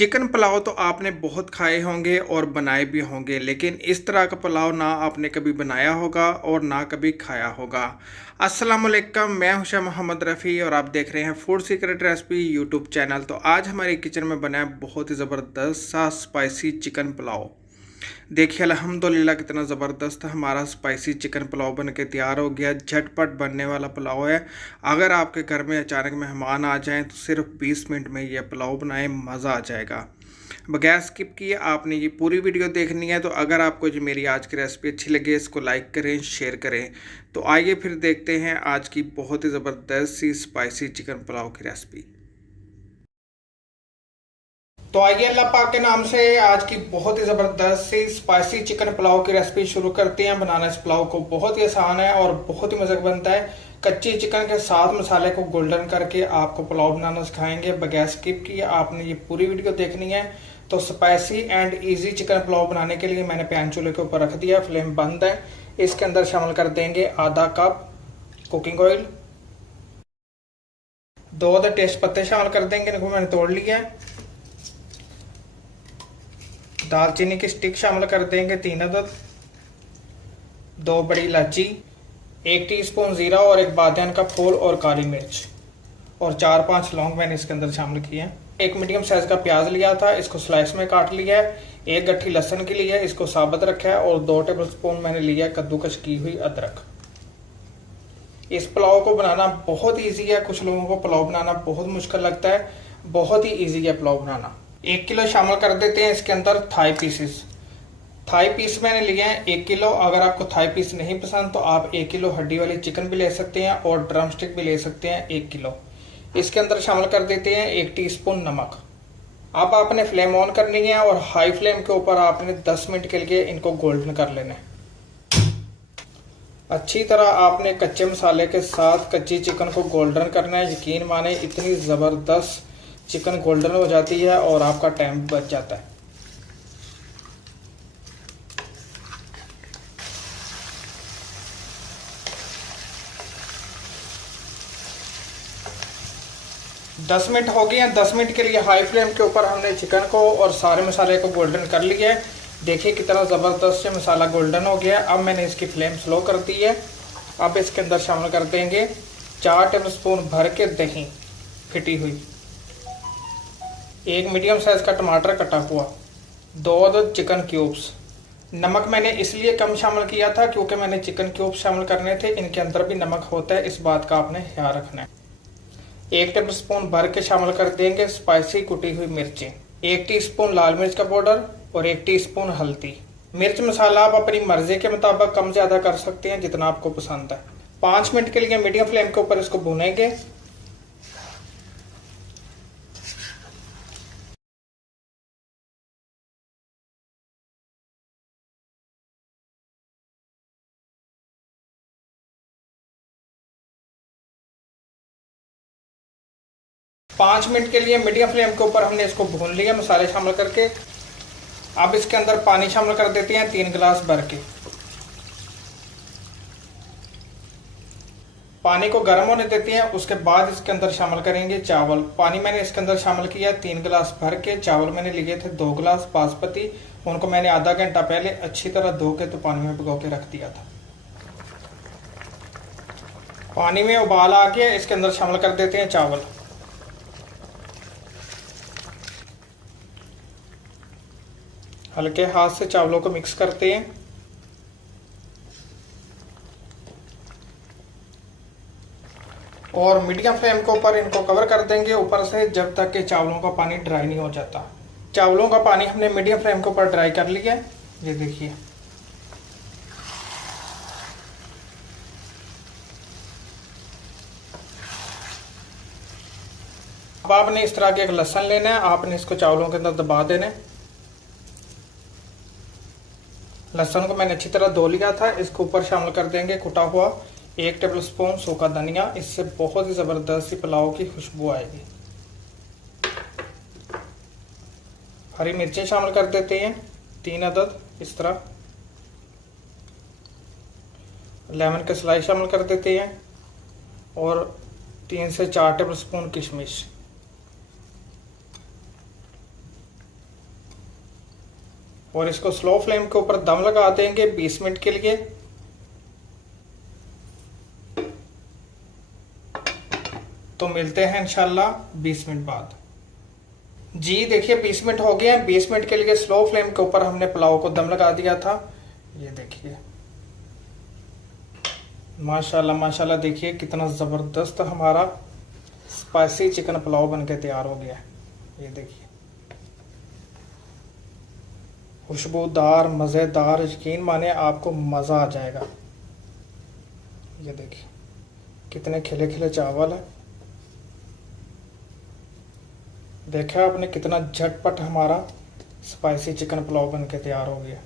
Chicken pulao तो आपने बहुत खाए होंगे और बनाए भी होंगे, लेकिन इस तरह का पुलाव ना आपने कभी बनाया होगा और ना कभी खाया होगा। अस्सलाम वालेकुम, मैं हूं शाह मोहम्मद रफ़ी और आप देख रहे हैं food secret recipe YouTube channel. तो आज हमारे किचन में बना है बहुत ही ज़बरदस्त सा स्पाइसी चिकन पुलाव। देखिए अल्हम्दुलिल्लाह कितना ज़बरदस्त हमारा स्पाइसी चिकन पुलाव बन के तैयार हो गया। झटपट बनने वाला पुलाव है। अगर आपके घर में अचानक मेहमान आ जाएं तो सिर्फ 20 मिनट में ये पुलाव बनाएं, मज़ा आ जाएगा। बगैर स्किप किए आपने ये पूरी वीडियो देखनी है। तो अगर आपको जो मेरी आज की रेसिपी अच्छी लगे इसको लाइक करें, शेयर करें। तो आइए फिर देखते हैं आज की बहुत ही ज़बरदस्त सी स्पाइसी चिकन पुलाव की रेसिपी। तो आइए अल्लाह पाक के नाम से आज की बहुत ही ज़बरदस्त सी स्पाइसी चिकन पुलाव की रेसिपी शुरू करते हैं। बनाना इस पुलाव को बहुत ही आसान है और बहुत ही मज़े का बनता है। कच्ची चिकन के साथ मसाले को गोल्डन करके आपको पुलाव बनाना सिखाएंगे। बगैर स्किप किए आपने ये पूरी वीडियो देखनी है। तो spicy and easy chicken pulao बनाने के लिए मैंने पैन चूल्हे के ऊपर रख दिया, फ्लेम बंद है। इसके अंदर शामिल कर देंगे आधा कप कुकिंग ऑयल, 2 अदर टेस्ट पत्ते शामिल कर देंगे, इनको मैंने तोड़ लिया है। दालचीनी की स्टिक शामिल कर देंगे 3 अदद, 2 बड़ी इलायची, 1 टीस्पून जीरा और 1 बादियान का फूल और काली मिर्च और 4-5 लौंग मैंने इसके अंदर शामिल किए हैं। 1 मीडियम साइज का प्याज लिया था, इसको स्लाइस में काट लिया है। 1 गट्ठी लहसुन की ली है, इसको साबुत रखा है और 2 टेबल स्पून मैंने लिया है कद्दूकश की हुई अदरक। इस पुलाव को बनाना बहुत ईजी है। कुछ लोगों को पुलाव बनाना बहुत मुश्किल लगता है, बहुत ही ईजी है पुलाव बनाना। 1 किलो शामिल कर देते हैं इसके अंदर थाई पीसेस। थाई पीस मैंने लिए हैं 1 किलो। अगर आपको थाई पीस नहीं पसंद तो आप 1 किलो हड्डी वाली चिकन भी ले सकते हैं और ड्रम स्टिक भी ले सकते हैं 1 किलो। इसके अंदर शामिल कर देते हैं 1 टीस्पून नमक। अब आपने फ्लेम ऑन करनी है और हाई फ्लेम के ऊपर आपने 10 मिनट के लिए इनको गोल्डन कर लेना है। अच्छी तरह आपने कच्चे मसाले के साथ कच्ची चिकन को गोल्डन करना है। यकीन माने इतनी ज़बरदस्त चिकन गोल्डन हो जाती है और आपका टाइम बच जाता है। दस मिनट हो गए हैं। 10 मिनट के लिए हाई फ्लेम के ऊपर हमने चिकन को और सारे मसाले को गोल्डन कर लिया है। देखिए कितना ज़बरदस्त से मसाला गोल्डन हो गया है। अब मैंने इसकी फ्लेम स्लो कर दी है। अब इसके अंदर शामिल कर देंगे 4 टेबल स्पून भर के दही फिटी हुई, 1 मीडियम साइज का टमाटर कटा हुआ, 2 अदद चिकन क्यूब्स। नमक मैंने इसलिए कम शामिल किया था क्योंकि मैंने चिकन क्यूब्स शामिल करने थे, इनके अंदर भी नमक होता है, इस बात का आपने ख्याल रखना है। 1 टेबल स्पून भर के शामिल कर देंगे स्पाइसी कुटी हुई मिर्चें, 1 टीस्पून लाल मिर्च का पाउडर और 1 टीस्पून हल्दी। मिर्च मसाला आप अपनी मर्जी के मुताबिक कम ज़्यादा कर सकते हैं जितना आपको पसंद है। 5 मिनट के लिए मीडियम फ्लेम के ऊपर इसको भूनेंगे। पाँच मिनट के लिए मीडियम फ्लेम के ऊपर हमने इसको भून लिया मसाले शामिल करके। अब इसके अंदर पानी शामिल कर देते हैं 3 गिलास भर के। पानी को गर्म होने देते हैं, उसके बाद इसके अंदर शामिल करेंगे चावल। पानी मैंने इसके अंदर शामिल किया 3 गिलास भर के। चावल मैंने लिए थे 2 गिलास बासमती, उनको मैंने आधा घंटा पहले अच्छी तरह धो के तो पानी में भिगो के रख दिया था। पानी में उबाल आ गया, इसके अंदर शामिल कर देते हैं चावल। हल्के हाथ से चावलों को मिक्स करते हैं और मीडियम फ्लेम के ऊपर इनको कवर कर देंगे ऊपर से जब तक कि चावलों का पानी ड्राई नहीं हो जाता। चावलों का पानी हमने मीडियम फ्लेम के ऊपर ड्राई कर लिया है, ये देखिए। अब आपने इस तरह के एक लहसुन लेना है, आपने इसको चावलों के अंदर दबा देना है। लहसुन को मैंने अच्छी तरह धो लिया था। इसके ऊपर शामिल कर देंगे कुटा हुआ 1 टेबल स्पून सूखा धनिया। इससे बहुत ही ज़बरदस्त सी पुलाव की खुशबू आएगी। हरी मिर्चें शामिल कर देते हैं 3 अदद इस तरह। लेमन के स्लाइस शामिल कर देते हैं और 3 से 4 टेबल स्पून किशमिश। और इसको स्लो फ्लेम के ऊपर दम लगा देंगे 20 मिनट के लिए। तो मिलते हैं इंशाल्लाह 20 मिनट बाद। जी देखिए 20 मिनट हो गए हैं। 20 मिनट के लिए स्लो फ्लेम के ऊपर हमने पुलाव को दम लगा दिया था। ये देखिए माशाल्लाह माशाल्लाह, देखिए कितना ज़बरदस्त हमारा स्पाइसी चिकन पुलाव बनके तैयार हो गया है। ये देखिए खुशबूदार मज़ेदार, यकीन माने आपको मज़ा आ जाएगा। ये देखिए कितने खिले खिले चावल है। देखा आपने कितना झटपट हमारा स्पाइसी चिकन पुलाव बनके तैयार हो गया।